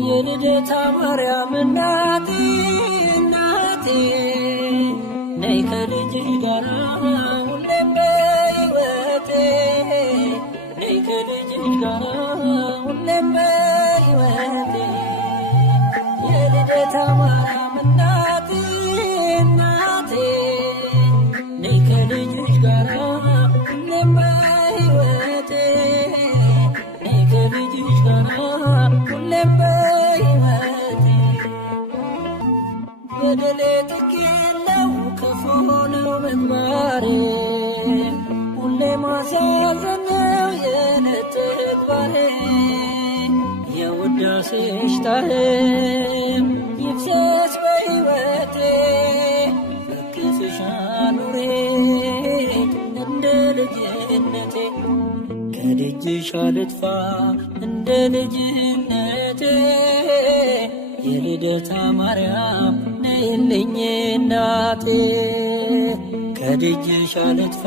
የልደታ ማርያም እናቴ እናቴ ነይ ከልጅሽ ጋር ሁሌም በሕይወቴ ነይ ከልጅሽ ጋር ሁሌም በሕይወቴ የልደታ ማርያም እናቴ እናቴ ነይ ከልጅሽ ጋር ሁሌም በሕይወቴ ነይ ከልጅሽ ጋር ሁሌም በሕይወቴ በደሌ ጥቂት ነው ክፉ ነው ምግባሬ ሁሌ ማሳዘን ነው የዕለት ተግባሬ የውዳሴሽ ጣዕም ይፍሰስ በሕይወቴ በክፍሽ አኑሬኝ እንደ ልጅነቴ ከደጅሽ አልጥፋ እንደ ልጅነቴ የልደታ ማርያም ነይልኝ እናቴ ከደጅሽ አልጥፋ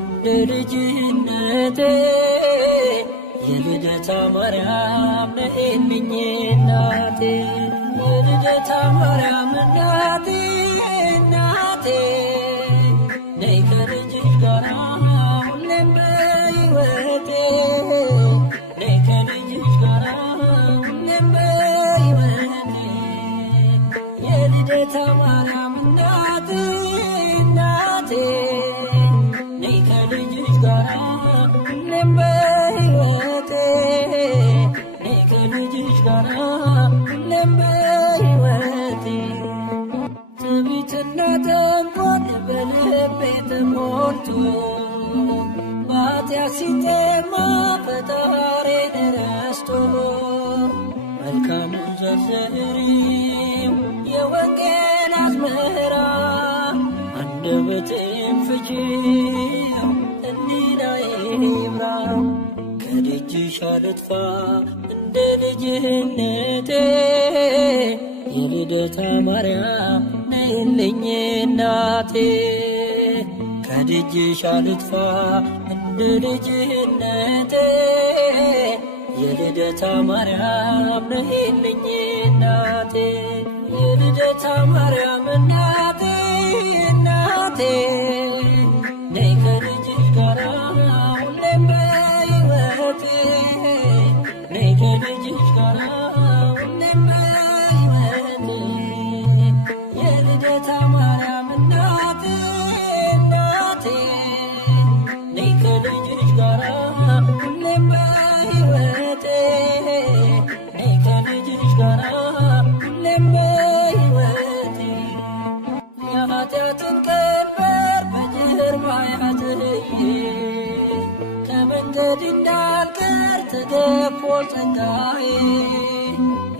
እንደ ልጅነቴ የልደታ ማርያም ነይልኝ እናቴ የልደታ ማርያም እናቴ እናቴ ነይ ከልጅሽ ጋር ሁሌም በሕይወቴ ነይ ከልጅሽ ጋር ሁሌም በሕይወቴ የልደታ ማርያም እናቴ እናቴ ነይ ከልጅሽ ጋር ሁሌም በሕይወቴ ነይ ከልጅሽ ጋር ሁሌም በሕይወቴ ትዕቢትና ተንኮል በልቤ ተሞልቶ በኃጢአት ሲጠማ ፈጣሪን ረስቶ መልካሙን ዘርዝሪው የወንጌል አዝመራ አንደበቴን ፍቺው ሕሊናዬ ይብራ ከደጅሽ አልጥፋ እንደ ልጅነቴ የልደታ ማርያም ነይልኝ እናቴ ከደጅሽ አልጥፋ እንደ ልጅነቴ የልደታ ማርያም ነይልኝ እናቴ የልደታ ማርያም እናቴ እናቴ ነይ ከልጅሽ ጋር ሁሌም በሕይወቴ ነይ ከልጅሽ ጋር ሁሌም በሕይወቴ የልደታ ማርያም እናቴ እናቴ ነይ ከልጅሽ ጋር ሁሌም በሕይወቴ ነይ ከልጅሽ ጋር ሁሌም በሕይወቴ የኃጢአትን ቀንበር በጀርባ ያዝዬ ከመንገድ እንዳልቀር ተገፎ ጸጋዬ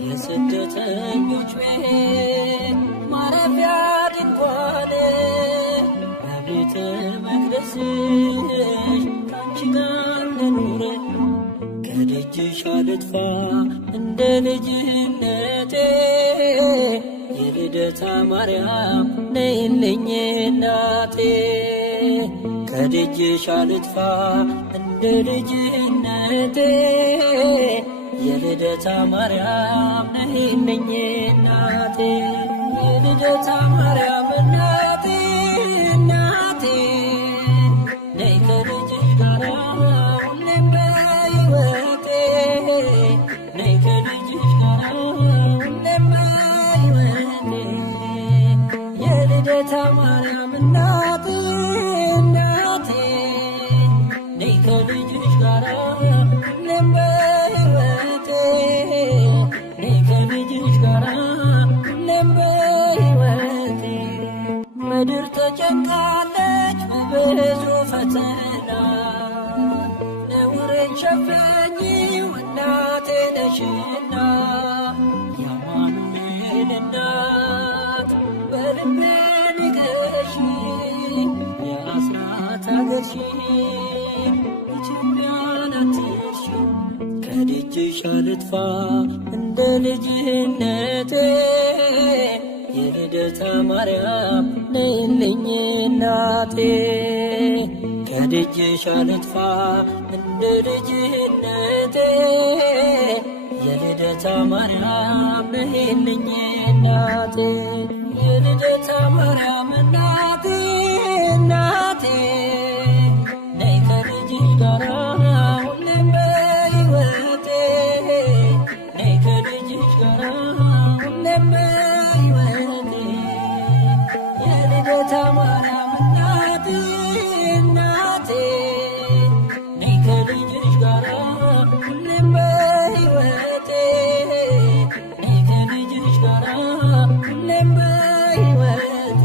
የስደተኞች ቤት ማረፊያ ድንኳን በቤተ መቅደስሽ ካንቺ ጋር ልኑር ከደጅሽ አልጥፋ እንደ ልጅነቴ የልደታ ማርያም ነይልኝ እናቴ ከደጅሽ አልጥፋ እንደ ልጅነቴ የልደታ ማርያም ነይልኝ እናቴ የልደታ ማርያም እናቴ እናቴ ነይ ከልጅሽ ጋር ሁሌም በሕይወቴ ነይ ከልጅሽ ጋር ሁሌም በሕይወቴ የልደታ ማርያም እናቴ እናቴ ነይ ከልጅሽ ጋር ሁሌም በሕይወቴ ነይ ከልጅሽ ጋር ሁሌም በሕይወቴ ምድር ተጨንቃለች በብዙ ፈተና ነውሬን ሸፈኚው እናቴ ነሽና የአማኑኤል እናት በልቤ ንገሺ የአስራት አገርሽን ኢትዮጵያን አትርሺ ከደጅሽ አልጥፋ እንደ ልጅነቴ የልደታ ማርያም ነይልኝ እናቴ ከደጅሽ አልጥፋ እንደ ልጅነቴ የልደታ ማርያም ነይልኝ እናቴ የልደታ ማርያም እናቴ እናቴ ነይ ከልጅሽ ጋራ ሁሌም በሕይወቴ ነይ ከልጅሽ ጋራ ሁሌም በሕይወቴ የልደታ ማርያም እናቴ እናቴ ነይ ከልጅሽ ጋራ ሁሌም በሕይወቴ ነይ ከልጅሽ ጋራ ሁሌም በሕይወቴ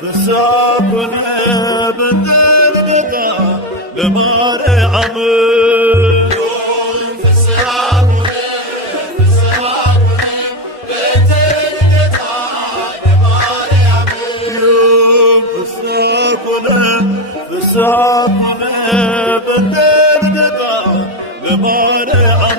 ፍሳኩነ በንደልደታ ለማርያም ፍሳኩነ በንደልደታ ለማርያም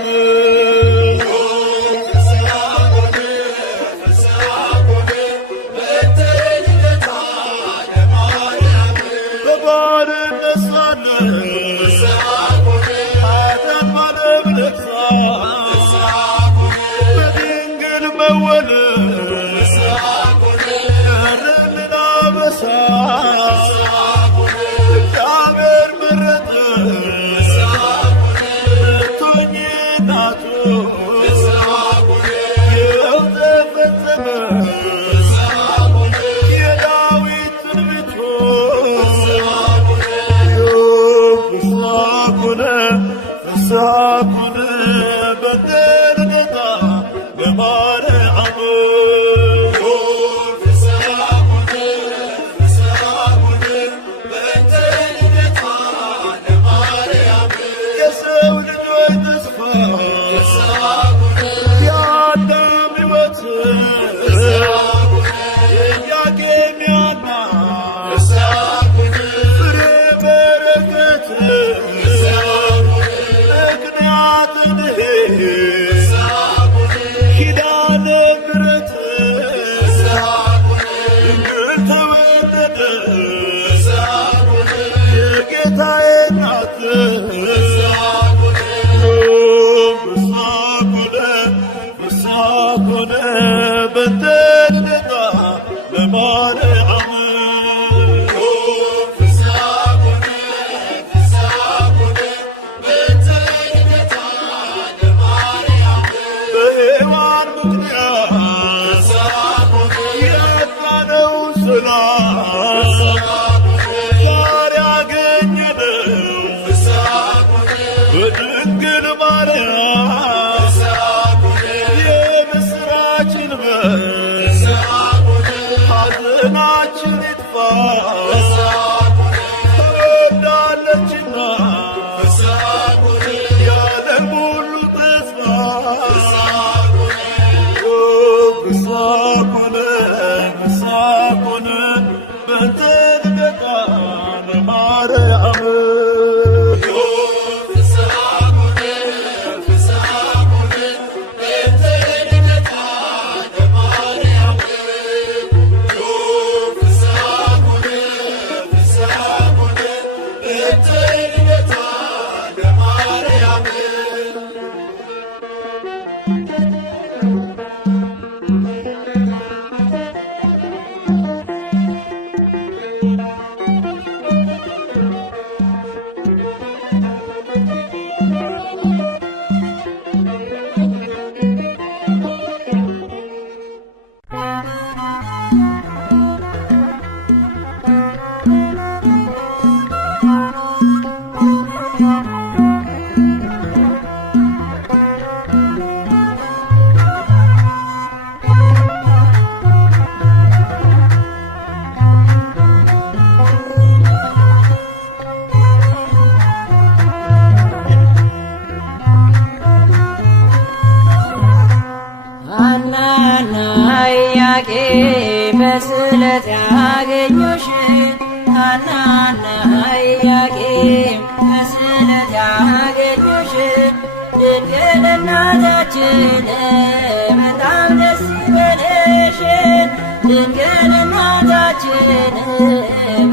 ፍሳኩነ በንደልደታ ለማርያም የሰው ልጆች ተስፋ የአዳም ሕይወት የኢያቄም ያና ፍሬ በረከት ምክንያት ድኅነት ኪዳነ ምሕረት ድንግል ተወለደ የጌታዬ እናት ፍሳኩነ በንደልደታ ለማርያም በሔዋን ምክንያት ያጣነው ሰላም ዛሬ አገኘነው በድንግል ማርያም የምስራችን በር ሐዘናችን ይጥፋ ተወልዳለችና የዓለም ሁሉ ተስፋ ፍሳኩነ በንደልደታ ለማርያም ያገኙሽ ሐናና ኢያቄም በስዕለት ያገኙሽ ድንግል እናታችን በጣም ደስ ይበልሽ ድንግል እናታችን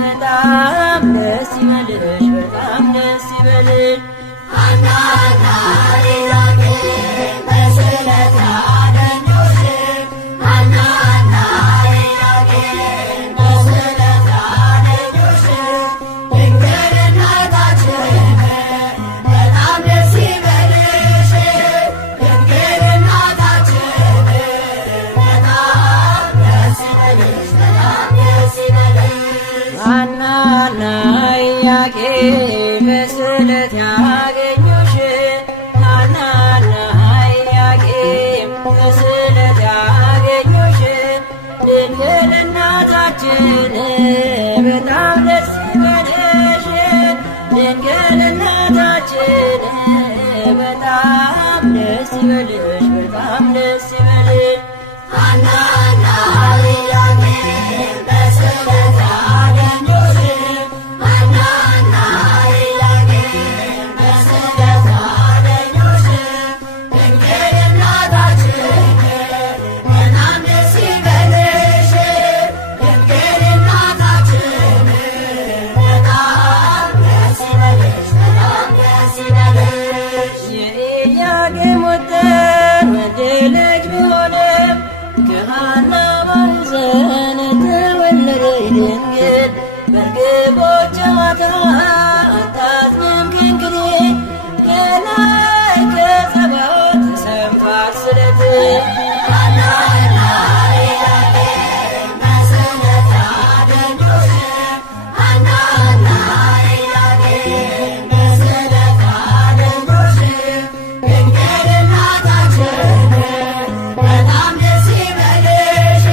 በጣም ደስ ይበልሽ በጣም ደስ ይበልሽ ሐናና ኢያቄም በስዕለት ያገኙሽ ሐናና ኢያቄም በስዕለት ያገኙሽ ድንግል እናታችን በጣም ደስ ይበልሽ ድንግል እናታችን በጣም ደስ ይበልሽ በጣም ደስ ይበልሽ ሐናና ኢያቄም በስዕለት ያገኙሽ ሐናና ኢያቄም በስዕለት ያገኙሽ ድንግል እናታችን በጣም ደስ ይበልሽ ድንግል እናታችን በጣም ደስ ይበልሽ በጣም ደስ ይበልሽ ሐናና ኢያቄም በስዕለት ያገኙሽ ሐናና ኢያቄም በስዕለት ያገኙሽ ድንግል እናታችን በጣም ደስ ይበልሽ ድንግል እናታችን በጣም ደስ ይበልሽ በጣም ደስ ይበልሽ የኢያቄም ወጥር ወንድ ልጅ ቢሆንም ከሐና ማኅፀን ተወለደች ድንግል በርግቦች ጨዋታ አታዝንም ከእንግዲህ ከላይ ከጸባዖት ተሰምቷል ስለት ሐናና ኢያቄም በስዕለት ያገኙሽ ሐናና ኢያቄም በስዕለት ያገኙሽ ድንግል እናታችን በጣም ደስ ይበልሽ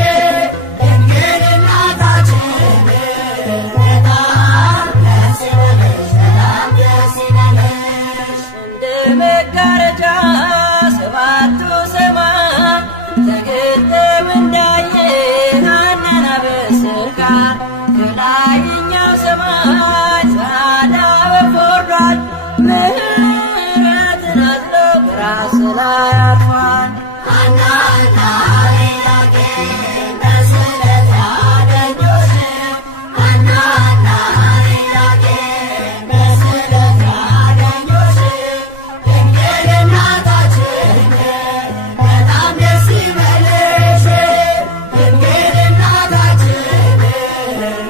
ድንግል እናታችን በጣም ደስ ይበልሽ በጣም ደስ ይበልሽ እንደ መጋረጃ ሰባቱ ሰማይ ተገልጠው እንዳየን ሐናን በሥጋ ከላይኛው ሰማይ ጸዓዳ ወፍ ወርዷል ምሕረትን አዝሎ በራስ ላይ አርፏል ሐናና ኢያቄም በስዕለት ያገኙሽ ሐናና ኢያቄም በስዕለት ያገኙሽ ድንግል እናታችን በጣም ደስ ይበልሽ ድንግል እናታችን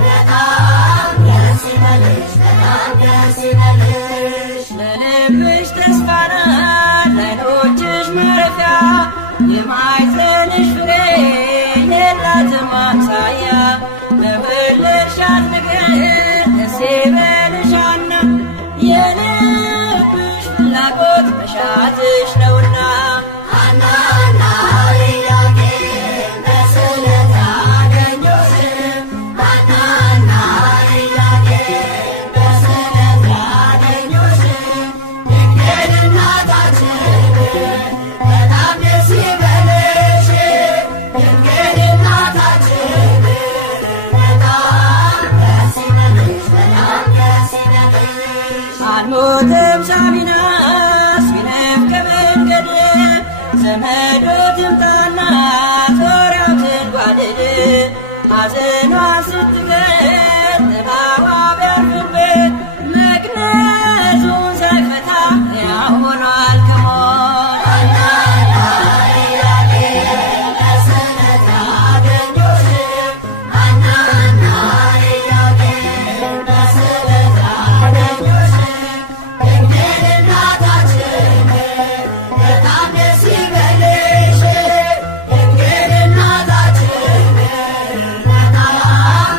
በጣም ደስ ይበልሽ በጣም ደስ ይበልሽ ለልብሽ ተስፋ ናት ለዓይኖችሽ ማረፊያ የማኅፀንሽ ፍሬ የላትም አምሳያ በወለድሻት ነገር ደስ ይበልሽ ሐና የልብሽ ፍላጎት መሻትሽ ነውና ሐናና ኢያቄም በስዕለት ያገኙሽ ሐናና ኢያቄም በስዕለት ያገኙሽ ድንግል እናታችን በጣም ደስ ይበልሽ ድንግል እናታችን በጣም ደስ ይበልሽ በጣም ደስ ይበልሽ አልሞትም ሳሚናስ ቢነፍቅ መንገድ ዘመዶ ትምጣና ዙሪያው ትንጓደድ ሐዘኗን ስትገልጥ እባቧ ቢያርፍበት መግነዙን ሳይፈታ ሕያው ሆኗል ከሞት ሐናና ኢያቄም በስዕለት ያገኙሽ ሐናና ኢያቄም በስዕለት ያገኙሽ ድንግል እናታችን በጣም ደስ ይበልሽ ድንግል እናታችን በጣም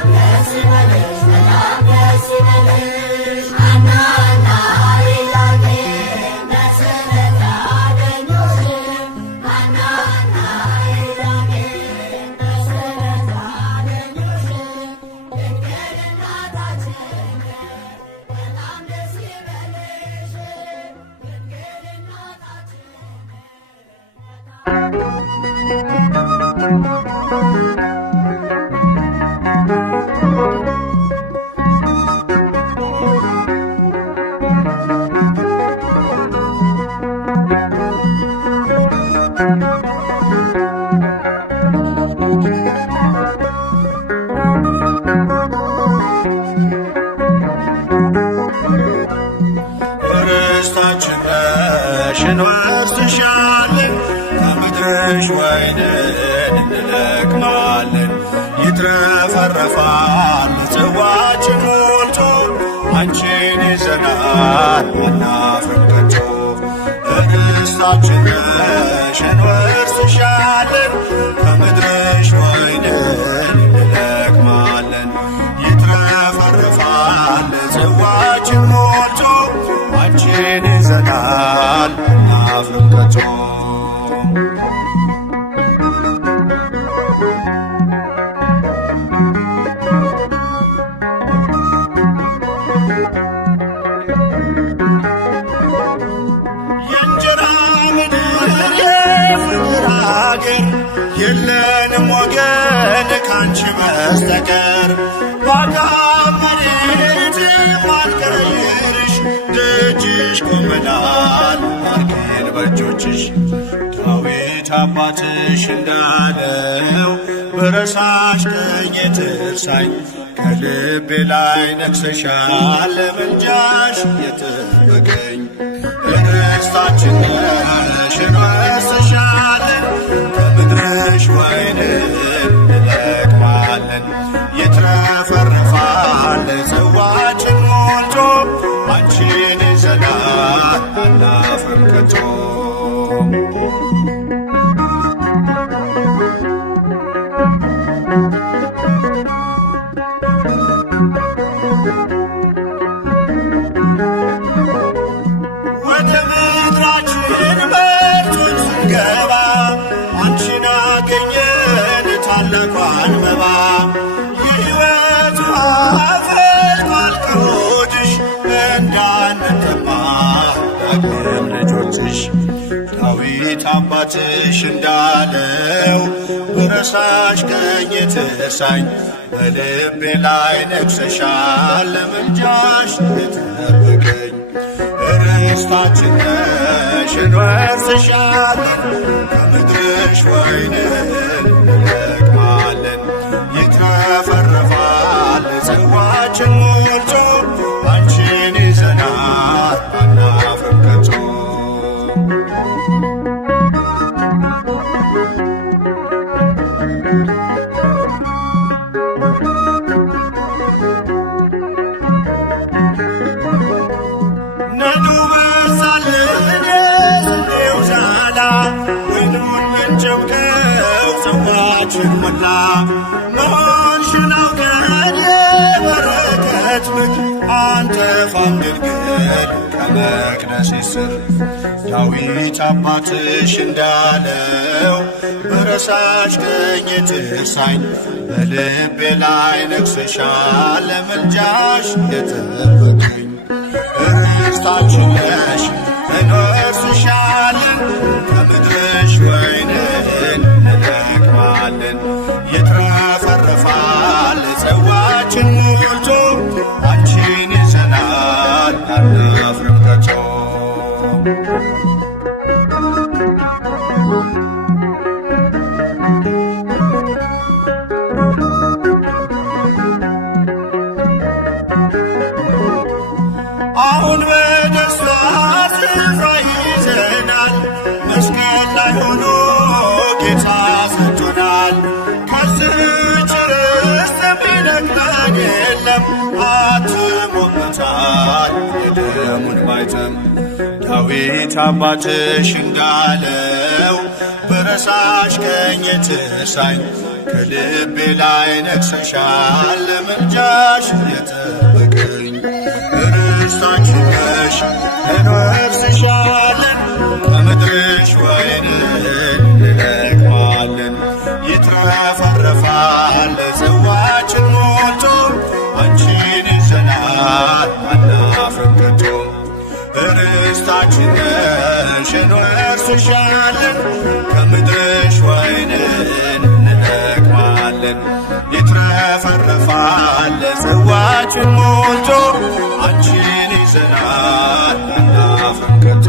እንወርስሻለን ከምድርሽ ወይንን እንለቅማለን። ይትረፈረፋል ጽዋችን ሞልቶ አንቺን ይዘናል አናፍርም ከቶ። ርስታችን ነሽ እንወርስሻለን ከምድርሽ ወይንን እንለቅማለን። ይትረፈረፋል ጽዋችን ሞልቶ አንቺን ይዘናል አናፍርም ከቶ። የለንም ወገን ካንቺ በስተቀር ባዳም መሬት ማልቀይርሽ ደጅሽ ቆመናል ባርኪን በእጆችሽ። ዳዊት አባትሽ እንዳለው ብረሳሽ ቀኝ ትርሳኝ ከልቤ ላይ ነግሰሻል ለምልጃሽ የጠበቀኝ። ርስታችን ነሽ እንወርስሻለን ከምድርሽ ወይንን እንለቅማለን። ይትረፈረፋል ጽዋችን ሞልቶ አንቺን ይዘናል አናፍርም ከቶ። ወደ ምድራችን በርቱን ስንገባ አንቺን አገኘን ታላቋን መባ። የሕይወት ውሃ ፈልቋል ከሆድሽ እንዳንጠማ ዳግም ልጆችሽ። ዳዊት አባትሽ እንዳለው ብረሳሽ ቀኝ ትርሳኝ በልቤ ላይ ነግሰሻል ለምልጃሽ የጠበቀኝ። ርስታችን ነሽ እንወርስሻለን ከምድርሽ ወይንን እንለቅማለን። ይትረፈረፋል ጽዋችን ሞልቶ አንቺን ይዘናል አናፍርም ከቶ። ነዱ በሳልን ስኔው ዛላ ወይኑን ምንጨብቀው ጽዋችን ሞላ። መሆንሽን አውቀን የበረከት ምድር አንጠፋም ድንግል ከመቅደስ ስር። ዳዊት አባትሽ እንዳለው ብረሳሽ ቀኝ ትርሳኝ በልቤ ላይ ነግሰሻል ለምልጃሽ የጠበቀኝ። ርስታችን ነሽ እንወርስሻለን ከምድርሽ ወይንን እንለቅማለን። ይትረፈረፋል ጽዋችን ሞልቶ አንቺን ይዘናል አናፍርም ከቶ። አሁን በደስታ ስፍራ ይዘናል መስቀል ላይ ሆኖ ጌታ ሰጥቶናል። ከዚህች ርስት የሚነቅለን የለም አትሞበታል የደሙን ማኅተም። ዳዊት አባትሽ እንዳለው ብረሳሽ ቀኝ ትርሳኝ ከልቤ ላይ ነግሰሻል ለምልጃሽ የጠበቀኝ። ርስታችን ነሽ እንወርስሻለን ከምድርሽ ወይንን እንለቅማለን። ይትረፈረፋል ጽዋችን ሞልቶ አንቺን ይዘናል አናፍርም ከቶ። ርስታችን ነሽ እንወርስሻለን ከምድርሽ ወይንን እንለቅማለን። ይትረፈረፋል ጽዋችን ሞልቶ አንቺን ይዘናል አናፍርም ከቶ።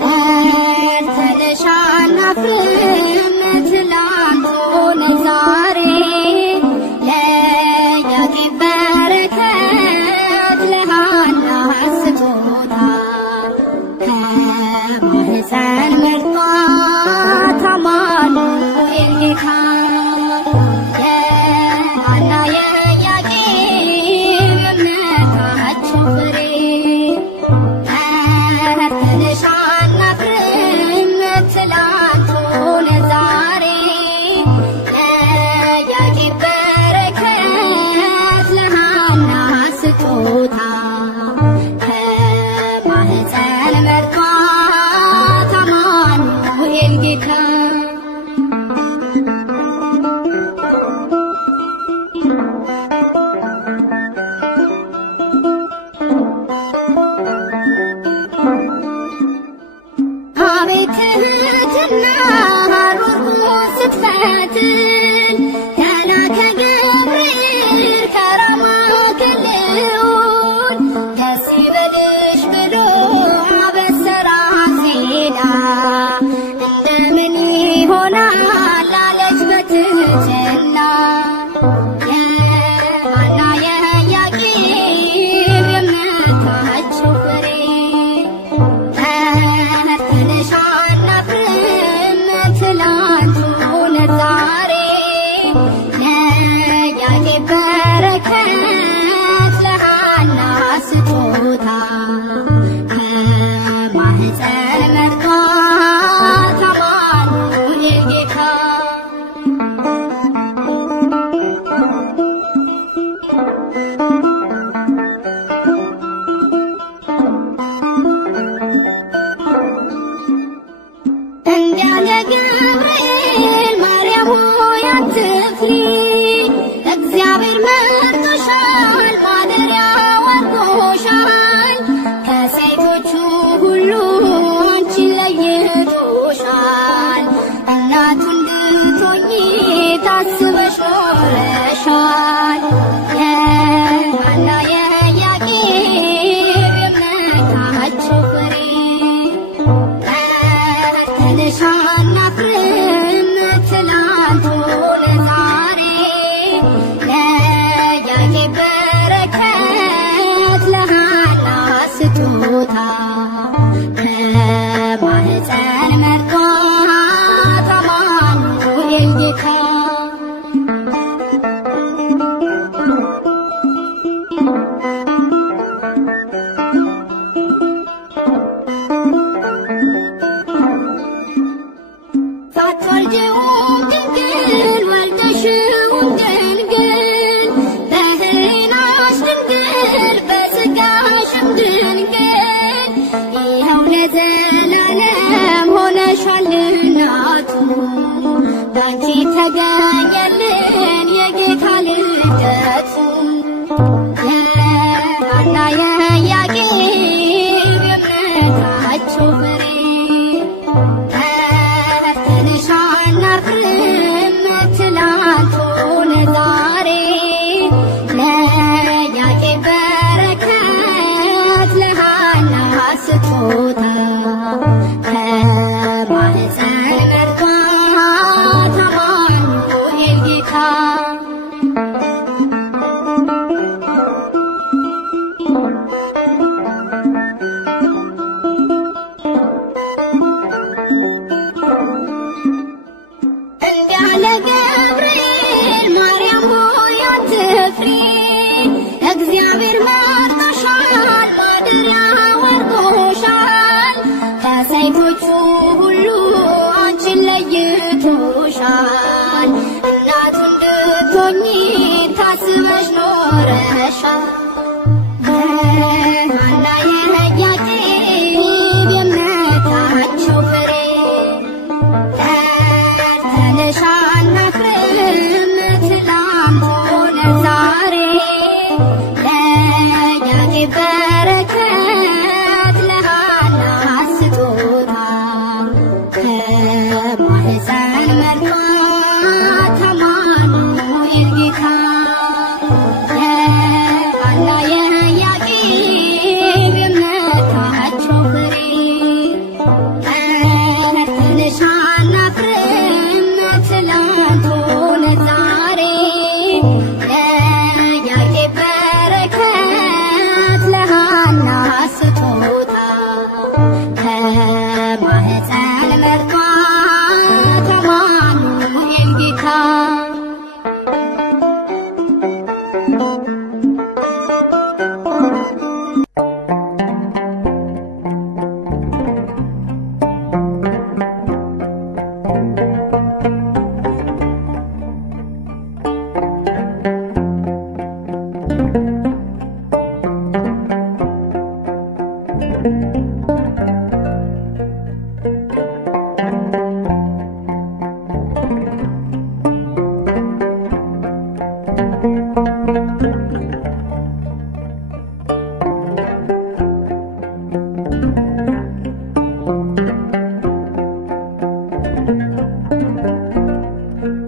ተርተንሻል አናፍርም ትላንት ሆነ ዛሬ ለያዕቆብ በረከት ለሐና ስጦታ ከማኅፀን መርጧት አማኑኤል ጌታ የሐና የኢያቄም የእምነታቸው ፍሬ ተርተንሻል አናፍርም ትላንት ሆነ ዛሬ ለያዕቆብ በረከት ለሐና ስጦታ ከማኅፀን መርጧት አማኑኤል ጌታ አቤት ትሕትና ሩሩ ስትፈትን ከላከ ገብርኤል ከራማ ክልውን ደስ ይበልሽ ብሎ አበሰራት ዜና እንደምን ይሆናል አለች በትሕትና የሐና የኢያቄም የእምነታቸው ፍሬ ተርተንሻል አናፍርም ትላንት ሆነ ዛሬ ለያዕቆብ በረከት ለሐና ስጦታ ከማኅፀን መርጧት አማኑኤል ጌታ እንዲያለ ገብርኤል ማርያም ሆይ አትፍሪ እግዚአብሔር መርጦሻል ማደሪያው አድርጎሻል ከሴቶቹ ሁሉ አንቺን ለይቶሻል እናቱ እንድትሆኚ ታስበሽ ኖረሻል የሐና የኢያቄም የእምነታቸው ፍሬ ተርተንሻል አናፍርም ትላንት ሆነ ዛሬ ለያዕቆብ በረከት ለሐና ስጦታ ከማኅፀን መርጧት አማኑኤል ጌታ ሳትወልጂውም ድንግል ወልደሽውም ድንግል በሕሊናሽ ድንግል በሥጋሽም ድንግል ይኸው ለዘላለም ሆነሻል እናቱ ባንቺ ተገኘልን የጌታ ልደቱ የሐና የኢያቄም የእምነታቸው ፍሬ ተርተንሻል አናፍርም ትላንት ሆነ ዛሬ ለያዕቆብ በረከት ለሐና ስጦታ ከማኅፀን መርጧት አማኑኤል ጌታ እንዲያለ ገብርኤል ማርያም ሆይ አትፍሪ እግዚአብሔር መርጦሻል ማደሪያው አድርጎሻል ማኅፀን መርቷት አማኑኤል ጌታ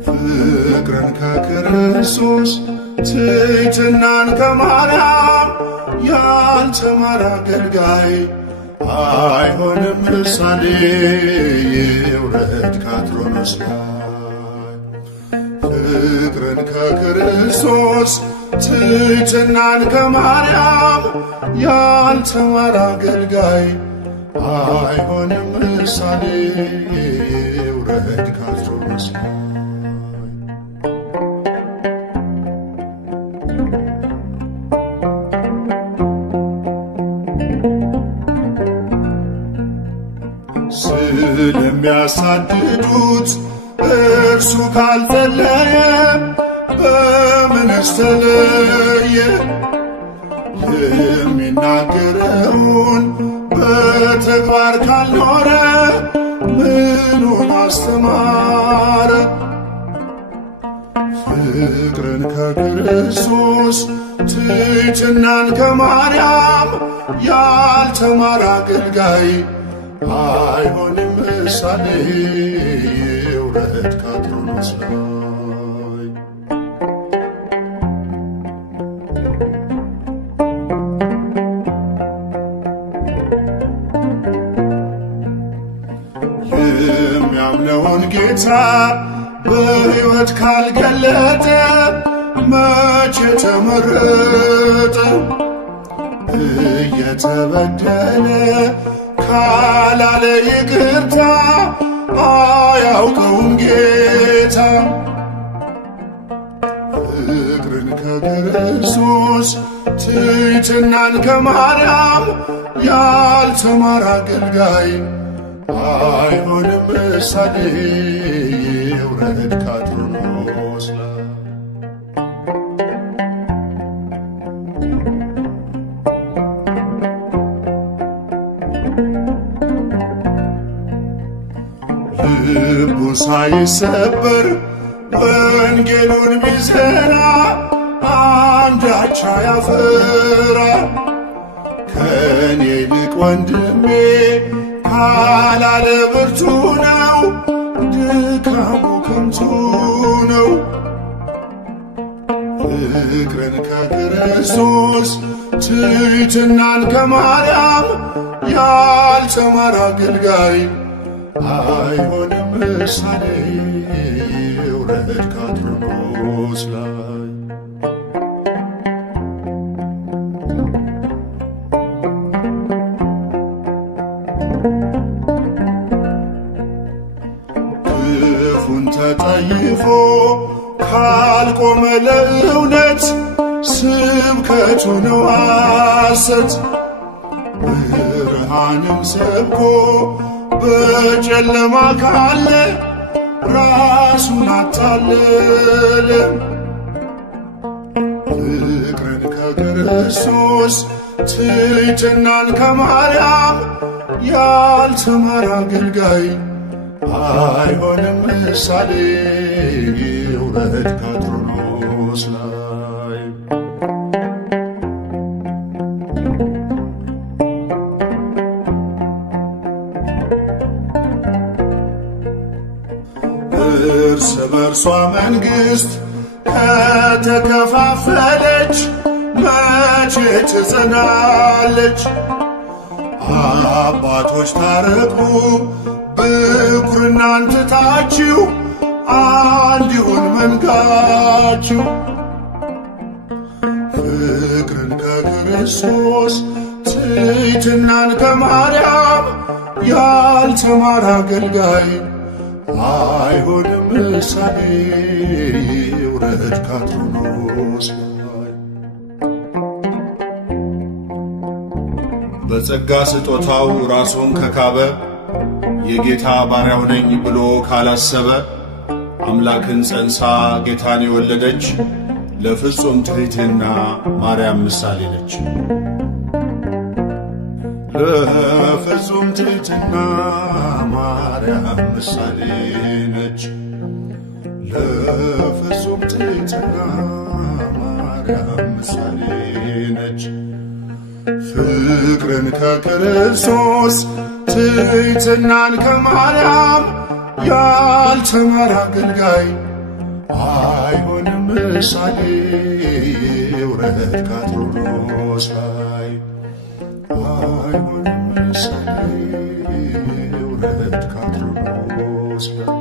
ፍቅርን ከክርስቶስ ትሕትናን ከማርያም ያልተማረ አገልጋይ አይሆንም ምሳሌ ይውረድ ከአትሮኖስ ላይ። ፍቅርን ከክርስቶስ ትሕትናን ከማርያም ያልተማረ አገልጋይ አይሆንም ምሳሌ ይውረድ ከአትሮኖስ ላይ። ስለሚያሳድዱት እርሱ ካልጸለየ በምንስ ተለየ? የሚናገረውን በተግባር ካልኖረ ምኑን አስተማረ? ፍቅርን ከክርስቶስ ትሕትናን ከማርያም ያልተማረ አገልጋይ አይሆንም ምሳሌ ይውረድ ከአትሮኖስ ላይ። የሚያምነውን ጌታ በሕይወት ካልገለጠ መቼ ተመረጠ? እየተበደለ ካላለ ይቅርታ አያውቀውም ጌታ። ፍቅርን ከክርስቶስ ትሕትናን ከማርያም ያልተማረ አገልጋይ አይሆንም ምሳሌ ይውረድ ከአትሮኖስ ላይ። ልቡ ሳይሰበር ወንጌሉን ቢዘራ አንዳች አያፈራ። ከኔ ይልቅ ወንድሜ ካላለ ብርቱ ነው፣ ድካሙ ከንቱ ነው። ፍቅርን ከክርስቶስ ትሕትናን ከማርያም ያልተማረ አገልጋይ አይሆንም ምሳሌ ይውረድ ከአትሮኖስ ላይ። ክፉን ተጠይፎ ካልቆመ ለእውነት ስብከቱ ነው ሐሰት። ብርሃንን ሰብኮ በጨለማ ካለ ራሱን አታለለ። ፍቅርን ከክርስቶስ ትሕትናን ከማርያም ያልተማረ አገልጋይ አይሆንም ምሳሌ ይውረድ ከአትሮኖስ ላይ። እርስ በርሷ መንግሥት ከተከፋፈለች መቼ ትጸናለች? አባቶች ታረቁ ብኩርናን ትታችሁ አንድ ይሁን መንጋችሁ። ፍቅርን ከክርስቶስ ትሕትናን ከማርያም ያልተማረ አገልጋይ አይሆንም ምሳሌ ውረድ ከአትሮኖስ ላይ። በጸጋ ስጦታው ራሱን ከካበ የጌታ ባሪያው ነኝ ብሎ ካላሰበ አምላክን ጸንሳ ጌታን የወለደች ለፍጹም ትሕትና ማርያም ምሳሌ ነች። ለፍጹም ትሕትና ማርያም ምሳሌ ነች። ለፍጹም ትሕትና ማርያም ምሳሌ ነች። ፍቅርን ከክርስቶስ ትሕትናን ከማርያም ያልተማረ አገልጋይ አይሆንም ምሳሌ ውረድ ከአትሮኖስ ላይ። አይሆንም ምሳሌ ውረድ ከአትሮኖስ ላይ።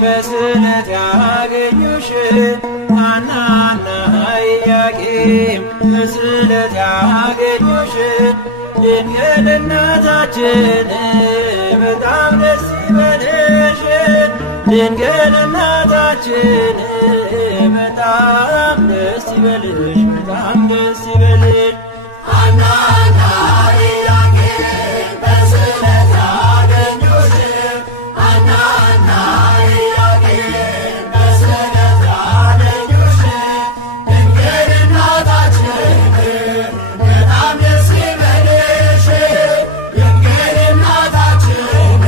በስለት ያገኙሽ ሐናና ኢያቄም በስለት ያገኙሽ ድንግል እናታችን በጣም ደስ ይበልሽ ድንግል እናታችን በጣም ደስ ይበልሽ በጣም ደስ ይበልሽ ሐናና ኢያቄም በስለት ያገኙሽ ሐናና ኢያቄም በስለት ያገኙሽ ድንግል እናታችን በጣም ደስ ይበልሽ ድንግል እናታችን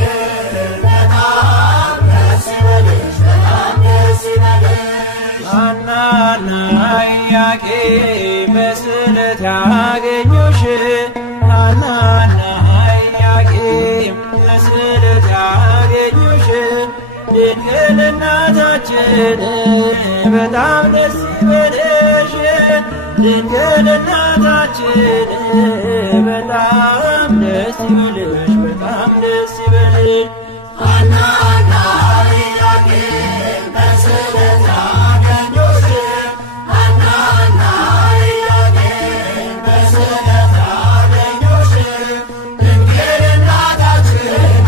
በጣም ደስ ይበልሽ በጣም ደስ ይበልሽ ሐናና ኢያቄም በስለት ያገኙሽ ሐናና ኢያቄም በስለት ያገኙሽ ድንግል እናታችን በጣም ደስ ይበልሽ ድንግል እናታችን በጣም ደስ ይበልሽ በጣም ደስ ይበልሽ ሐናና ኢያቄም በስለት ያገኙሽ ሐናና ኢያቄም በስለት ያገኙሽ ድንግል እናታችን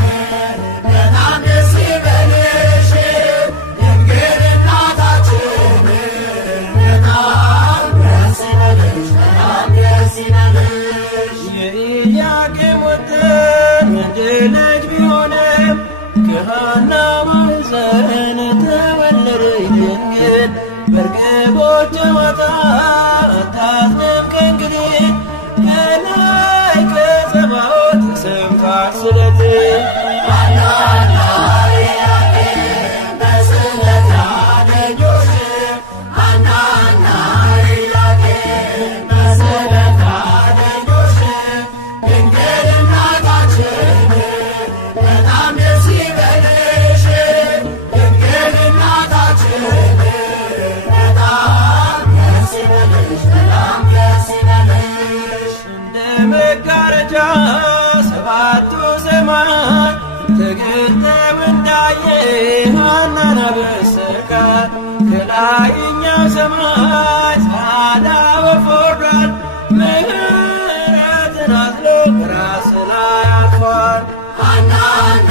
በጣም ደስ ይበልሽ ድንግል እናታችን በጣም ደስ ይበልሽ በጣም ደስ ይበልሽ የኢያቄም ወጥር ወንድ ልጅ ቢሆንም ከሐና ማኅፀን ተወለደ ድንግል በርግቦች ጨዋታ አታዝንም ከእንግዲህ ከላይ ከጸባዖት ተሰምቷል ስለትህ ሐናና ኢያቄም በስለት ያገኙሽ ሐናና ኢያቄም በስለት ያገኙሽ ድንግል እናታችን በጣም ደስ ይበልሽ ድንግል እናታችን በጣም ደስ ይበልሽ በጣም ደስ ይበልሽ እንደ መጋረጃ ሰባቱ ሰማይ ተገልጠው እንዳየ ሐናን አበሰራት ከላይኛው ሰማይ ጻዕዳ ወፍ ወርዷል ምሕረትን አዝሎ በራስ ላይ አርፏል ሐናና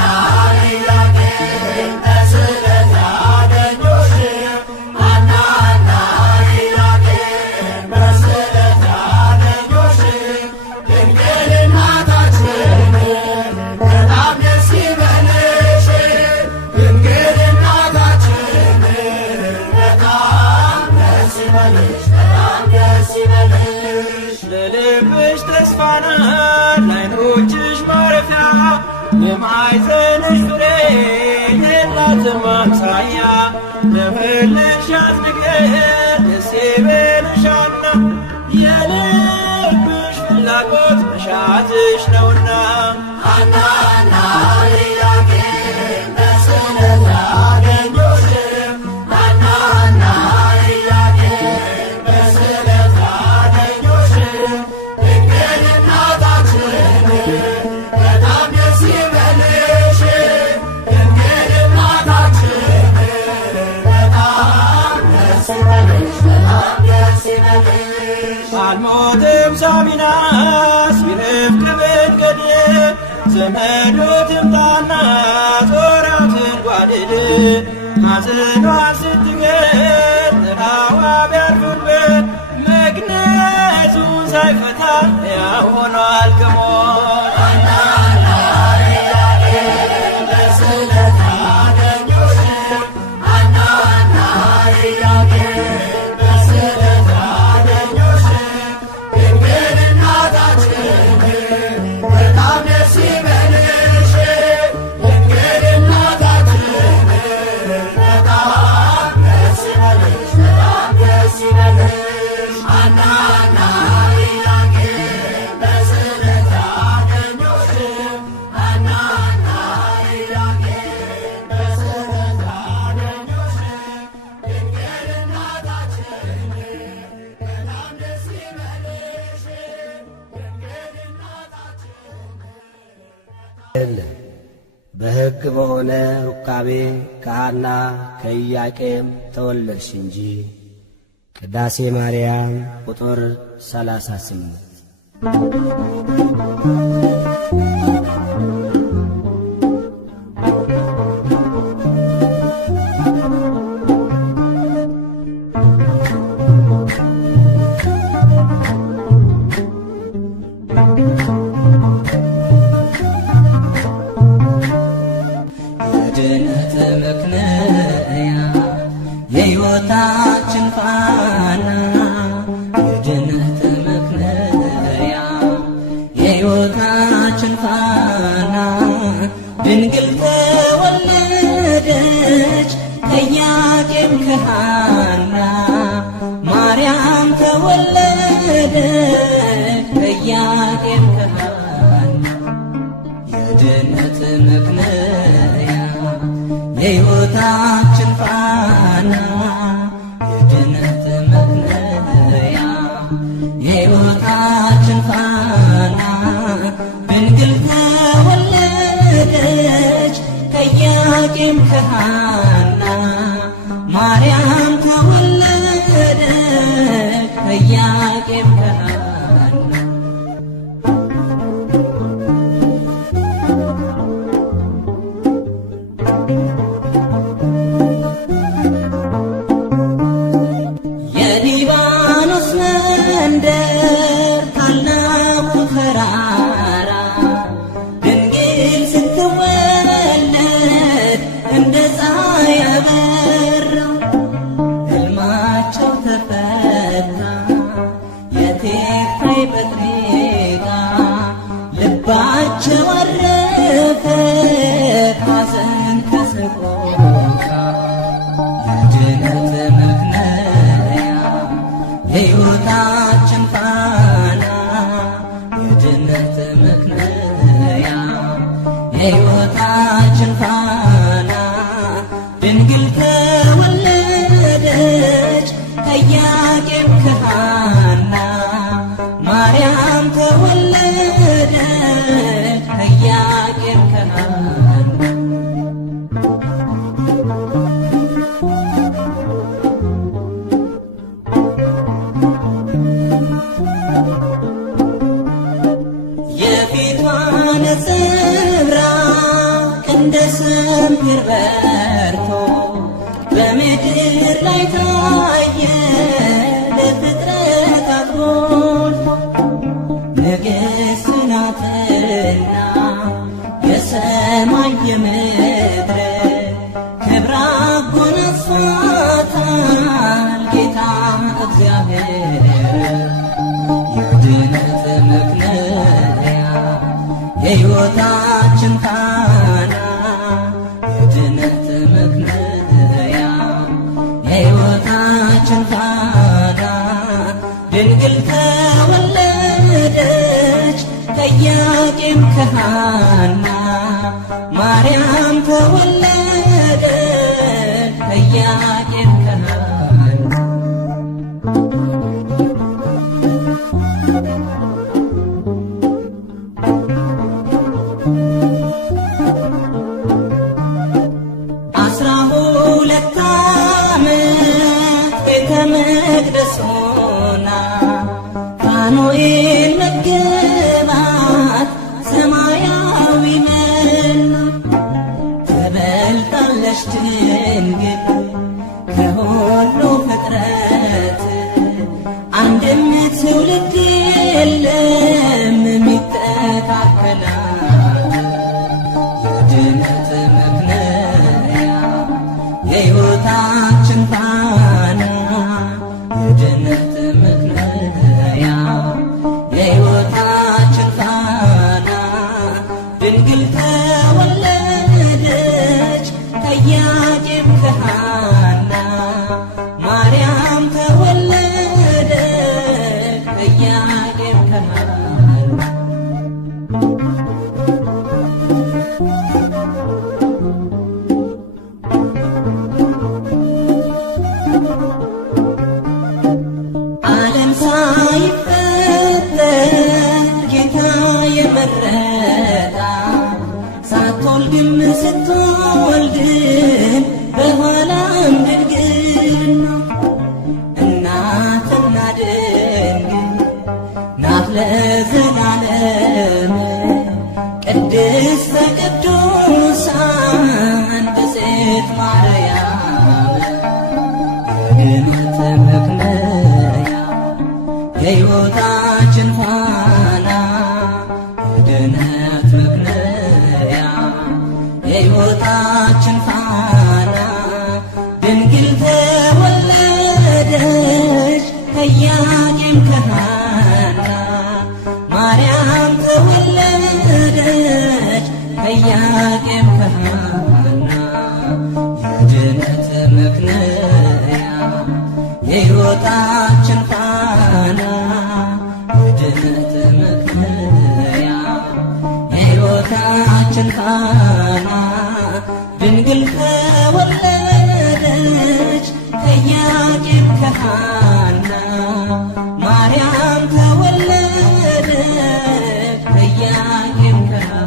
ኢያቄም በስለት ያገኙሽ ሐናና ኢያቄም በስለት ያገኙሽ ድንግል እናታችን በጣም ደስ ይበልሽ ድንግል እናታችን በጣም ደስ ይበልሽ በጣም ደስ ይበልሽ ለልብሽ ተስፋ ናት ለዓይኖችሽ ማረፊያ የማኅፀንሽ ፍሬ የላትም አምሳያ ለወለድሻት ነገር ደስ ይበልሻልና የልብሽ ፍላጎት መሻትሽ ነውና ሐናና ኢያቄም በስለት ያገኙሽ ሐናና ኢያቄም በስለት ያገኙሽ ድንግል እናታችን በጣም ደስ ይበልሽ ድንግል እናታችን በጣም ደስ ይበልሽ በጣም ደስ ይበልሽ አልሞትም ሳሚናስ ቢረፍቅ መንገድ ዘመዱ ትምጣና ጾራው ትንጓደድ ሐዘኗን ስትገል ጥላዋ ቢያርፍበት መግነዙን ሳይፈታ ሕያው ሆኗል ከሞት ሐናና ኢያቄም በስለት ያገኙሽ ሐናና ኢያቄም በስለት ያገኙሽ ድንግል እናታችን በጣም ደስ ይበልሽ ድንግል እናታችን በጣም ደስ ይበልሽ በጣም ደስ ይበልሽ ሐናና ኢያቄም በስለት ከርባቤ ከሐና ከኢያቄም ተወለድሽ እንጂ። ቅዳሴ ማርያም ቁጥር 38። የድነት ምክንያት የሕይወታችን ፋና የድነት ምክንያት የሕይወታችን ፋና ድንግል ተወለደች ከኢያቄም ከሐና ማርያም ተወለደች ከኢያቄም ከሐና የድነት ምክንያት የሕይወታችን ፋና የድነት ምክንያት የሕይወታችን ፋና ድንግል ተወለደች ከኢያቄም ከሐና ማርያም ተወለደች ከኢያቄም ከሐና የሊባኖስ መንደር ታላቁ ተራራ ድንግል ስትወለድ እንደ ፀሐይ አበራው ሕልማቸው ተፈታ የቴክፋይ በትሬጋ ልባቸው አረፈ ሐዘን ከሰቆቃ የድነት ምክንያት የሕይወታችን ፋና የድነት ምክንያት የሕይወታችን ፋና ድንግል ተወለደች ከኢያቄም ከሐና ማርያም ተወለደች ከኢያቄም ከሐና የፊቷ ነጸብራቅ እንደ ሰምፔር በርቶ በምድር ላይ ታየ ለፍጥረታት ሞልቶ ንግሥት ናትና የሰማይ የምድር ክብር አጎናጽፏታል ጌታ እግዚአብሔር የድነት ምክንያት የሕይወታችን ፋና የድነት ምክንያት የሕይወታችን ፋና ድንግል ተወለደች ከኢያቄም ከሐና ማርያም ተወለደች ከኢያቄም ከሐና ሁለት ዓመት ቤተ መቅደስ ሆና ፋኑኤል መገባት ሰማያዊ መና ተበልጣለች ድንግል ከሁሉ ፍጥረት አንድም ትውልድ የለም የሚተካከላት የድነት ምክንያት የሕይወታችን ፋና የድነት ምክንያት የሕይወታችን ፋና ድንግል ተወለደች ከኢያቄም ከሐና ማርያም ተወለደች ከኢያቄም ከሐና ዓለም ሳይፈጠር ጌታ የመረጣ ሳትወልድም ስትወልድ የሕይወታችን ፋና የድነት መክለያ የሕይወታችን ፋና ድንግል ተወለደች ከኢያቄም ከሐና ማርያም ተወለደች ከኢያቄም ከሐና የድነት መክለያ የሕይወታችን ፋና የድነት መክለያ የሕይወታችን ፋና ድንግል ተወለደች ከኢያቄም ከሐና ማርያም ተወለደች ከኢያቄም ከሐና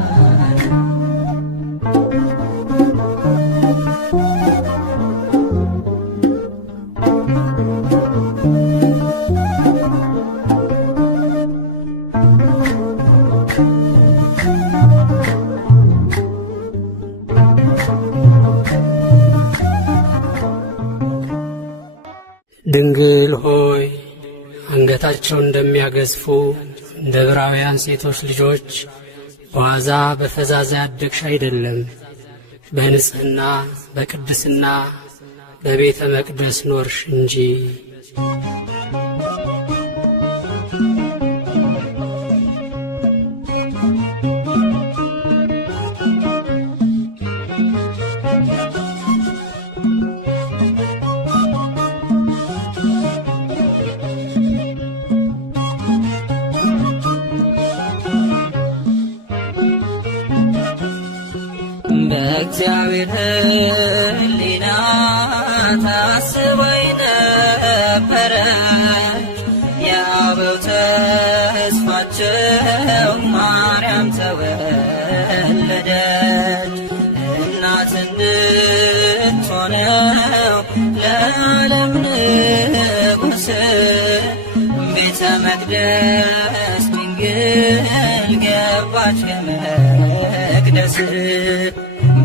ድንግል ሆይ አንገታቸው እንደሚያገዝፉ እንደ ዕብራውያን ሴቶች ልጆች በዋዛ በፈዛዛ ያደግሽ አይደለም። በንጽሕና በቅድስና በቤተ መቅደስ ኖርሽ እንጂ። በእግዚአብሔር ሕሊና ታስበኝ ነበረች የአበው ተስፋቸው ማርያም ተወለደች እናት እንድትሆነው ለዓለም ንጉሥ ቤተ መቅደስ ድንግል ገባች ከመቅደስ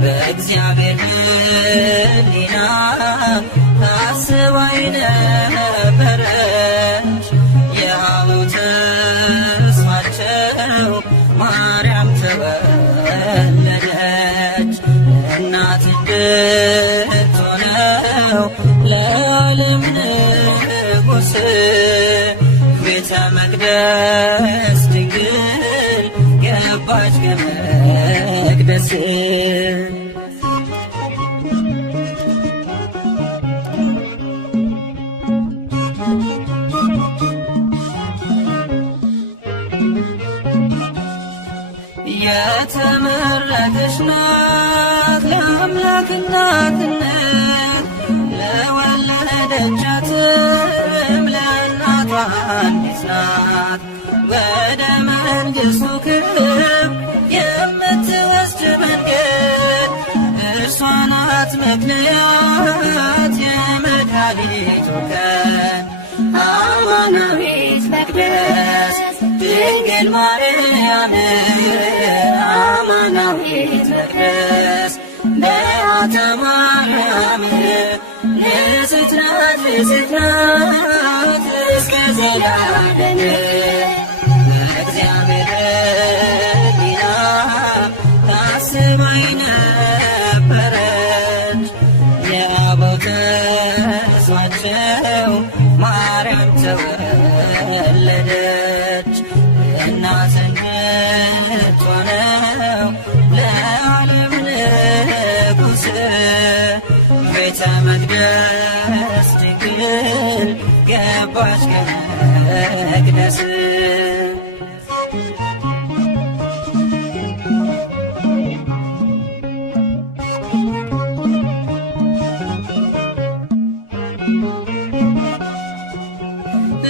በእግዚአብሔር ሕሊና ታስባኝ ነበረች የአበው ተስፋቸው ማርያም ተወለደች እናት እንድትሆነው ለዓለም ንጉሥ ቤተ መቅደስ ድንግል ገባች ከመቅደስ የተመረጠች ናት ለአምላክ እናትነት ለወለደቻትም ለእናቷ አንዲት ናት ወደ መንግሥቱ ክብር የምትወስድ መንገድ እርሷ ናት ምክንያት የመድኃኒቱ ቀን አማናዊት መቅደስ ድንግል ማርያም አማናዊት መቅደስ በዓታ ማርያም ንጽሕት ናት ንጽሕት ናት እስከ ዘላለም በእግዚአብሔር ሕሊና ታስባኝ ነበረች የአበው ተስፋቸው ማርያም ተወለደች እናት እንድትሆነው ለዓለም ንጉሥ ቤተ መቅደስ ድንግል ገባች ከመቅደስ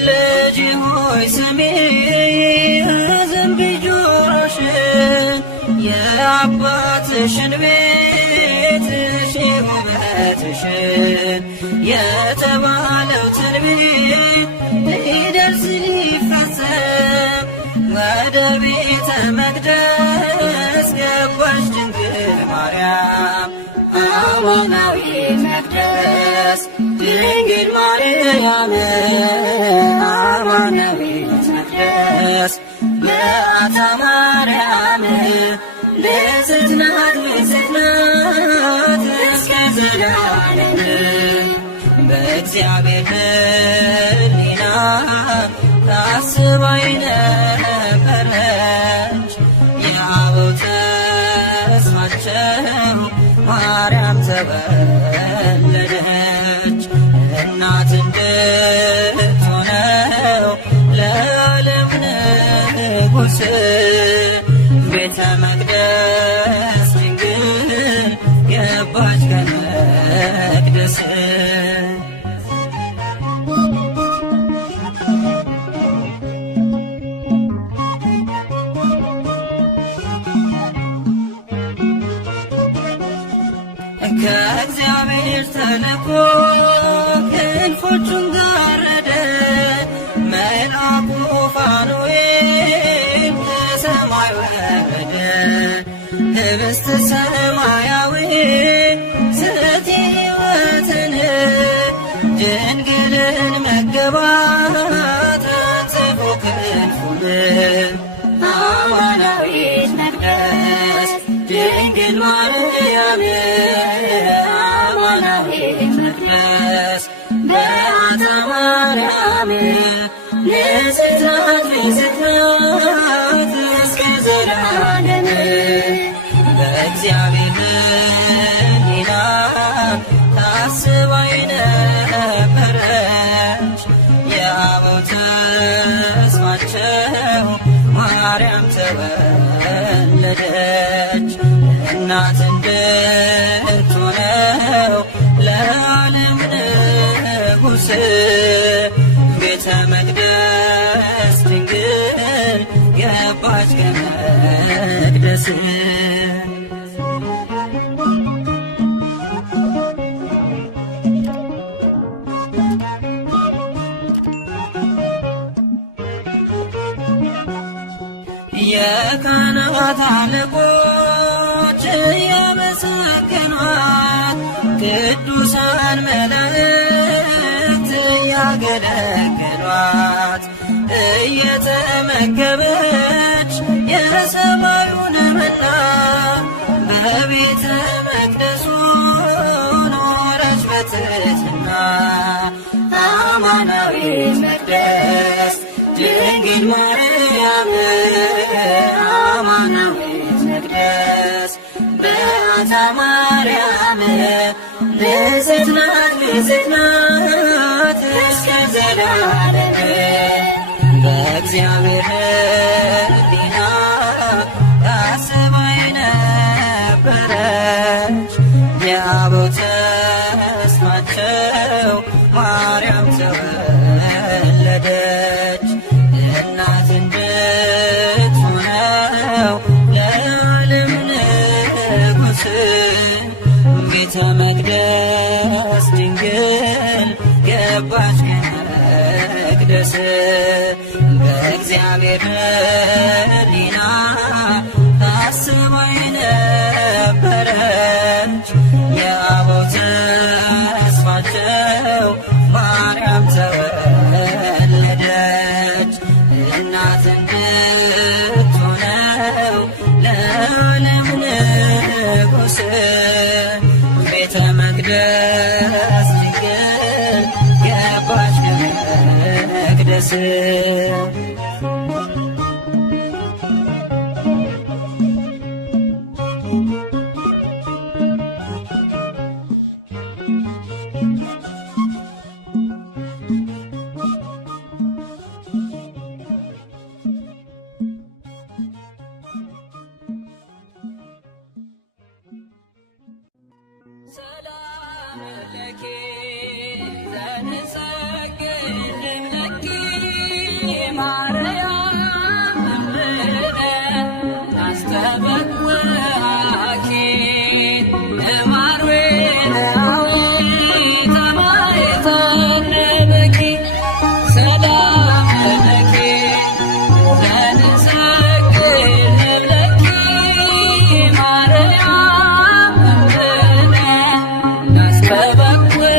ልጅ ሆይ ስሚ አዘንብዪ ጆሮሽን የአባትሽን ቤት እሺ ውበትሽን የተባለው ትንቢት ሊደርስ ሊፈጸም ወደ ቤተ መቅደስ ገባች ድንግል ማርያም አማናዊት መቅደስ ድንግል ማርያም አማናዊት ዘላለም በእግዚአብሔር ሕሊና ታስባ የነበረች የአበው ተስፋቸው ማርያም ተወለደች። እናት እንድትሆነው ለዓለም ንጉሥ ቤተ መቅደስ ድንግል ገባች ከመቅደስ። ከእግዚአብሔር ተልኮ ክንፎቹን ጋረደ መልአኩ ፋኑኤል ከሰማይ ወረደ። ህብስተ ሰማያዊ ስእቲ ሕይወትን ድንግልን መገባት ጽፎ ክንፉን አማናዊት መቅደስ ድንግል ማርያም አማናዊት መቅደስ በዓታ ማርያም ንጽሕት ናት ንጽሕት ናት እስከ ዘላለም በእግዚአብሔር ሕሊና ታስባ የነበረች የአበው ተስፋቸው ማርያም ተወለደች። እናት እንድትሆነው ለዓለም ንጉሥ ቤተ መቅደስ ድንግል ገባች ከመቅደስ። የካህናት አለቆች እያመሰገኗት ቅዱሳን መላእክት እያገለገሏት እየተመገበች የሰማዩን መና በቤተ መቅደሱ ኖረች በትሕትና። አማናዊት መቅደስ ድንግል ማርያም አማናዊት መቅደስ በዓታ ማርያም ንጽሕት ናት ንጽሕት ናት እስከ ዘላለም በእግዚአብሔር ሕሊና ታስባ የነበረች የአበው ተስፋቸው ማርያም ተወለደች። እናት እንድትሆነው ለዓለም ንጉሥ ቤተ መቅደስ ድንግል ገባች ከመቅደስ በእግዚአብሔር ሕሊና ታስባ የነበረች የአበው ተስፋቸው ማርያም ተወለደች። እናት እንድትሆነው ለዓለም ንጉሥ ቤተ መቅደስ ድንግል ገባች ከመቅደስ። ሰላም ለኪ ዘንሰግድ ለኪ ማርያም እምነ አስተበኩዓኪ እማኑኤላዊ ተማይተነብኪ ሰላም ለኪ ዘንሰግድ ለኪ ማርያም እምነ አስተበኩዓኪ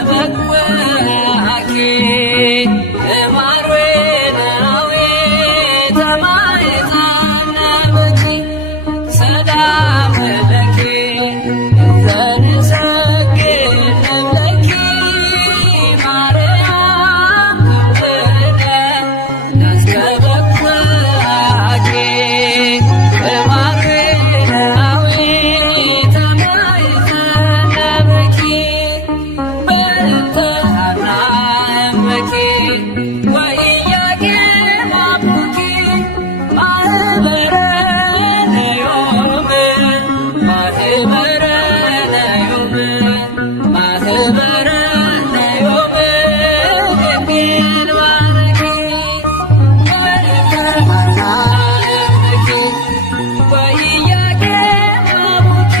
አስተበኩኪ እማርዌናዊ ተማይታነበኪ ሰላም ለኪ ዘንሰግድ ለኪ ማርያም ክብርነ ናስተበኩኪ እማርዌናዊ ተማይታነበኪ በእንተ ሐናምኪ ወኢያቄም አቡኪ ማህበረነ ዮም ማህበረነ ዮም ማህበረነ ዮም ድንግል ባርኪ በእንተ ሐናምኪ ወኢያቄም አቡኪ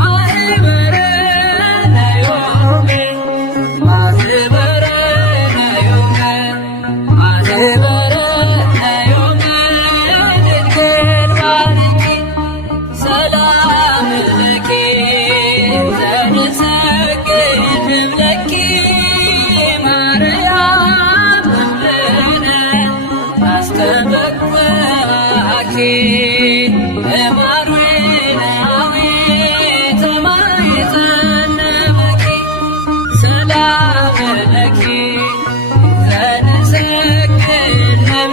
ማህበረነ ዮም ማህበረነ ዮም ማህበረነ ዮም ድንግል ባርኪ ሰላም ለኪ ዘንሰግድ ለኪ ማርያም ክብርነ ናስተበኩኪ እማርዌናዊ ተማይታነበኪ ሰላም ለኪ ዘንሰግድ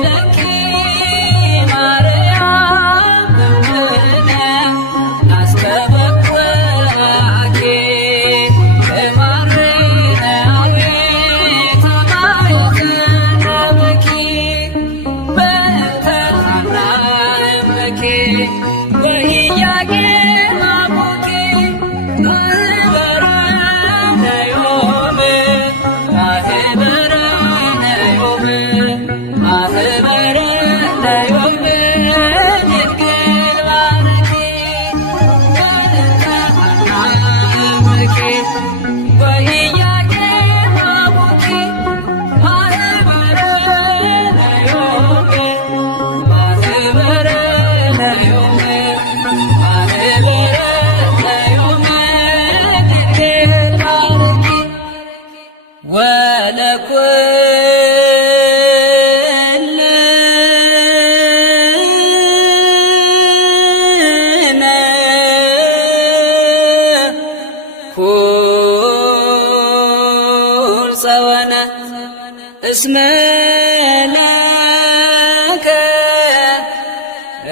ለኪ ማርያም ክብርነ ናስተበኩኪ እማርዌናዊ ተማይታነበኪ በእንተ ሐናምኪ ወኢያቄም አቡኪ ማህበረነ ዮም ማህበረነ ዮም ማህበረነ ዮም ድንግል ባርኪ በእንተ ሐናምኪ ወኢያቄም አቡኪ ማህበረነ ዮም ማህበረነ ዮም ማህበረነ ዮም ድንግል ባርኪ ወለኩልነ ኩልፀወነ እስመ ለከ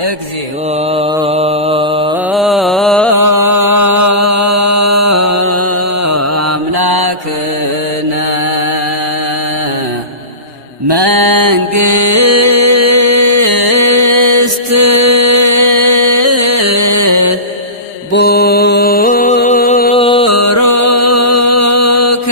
እግዚኦ አምላክነ መንግሥት ቡሩክ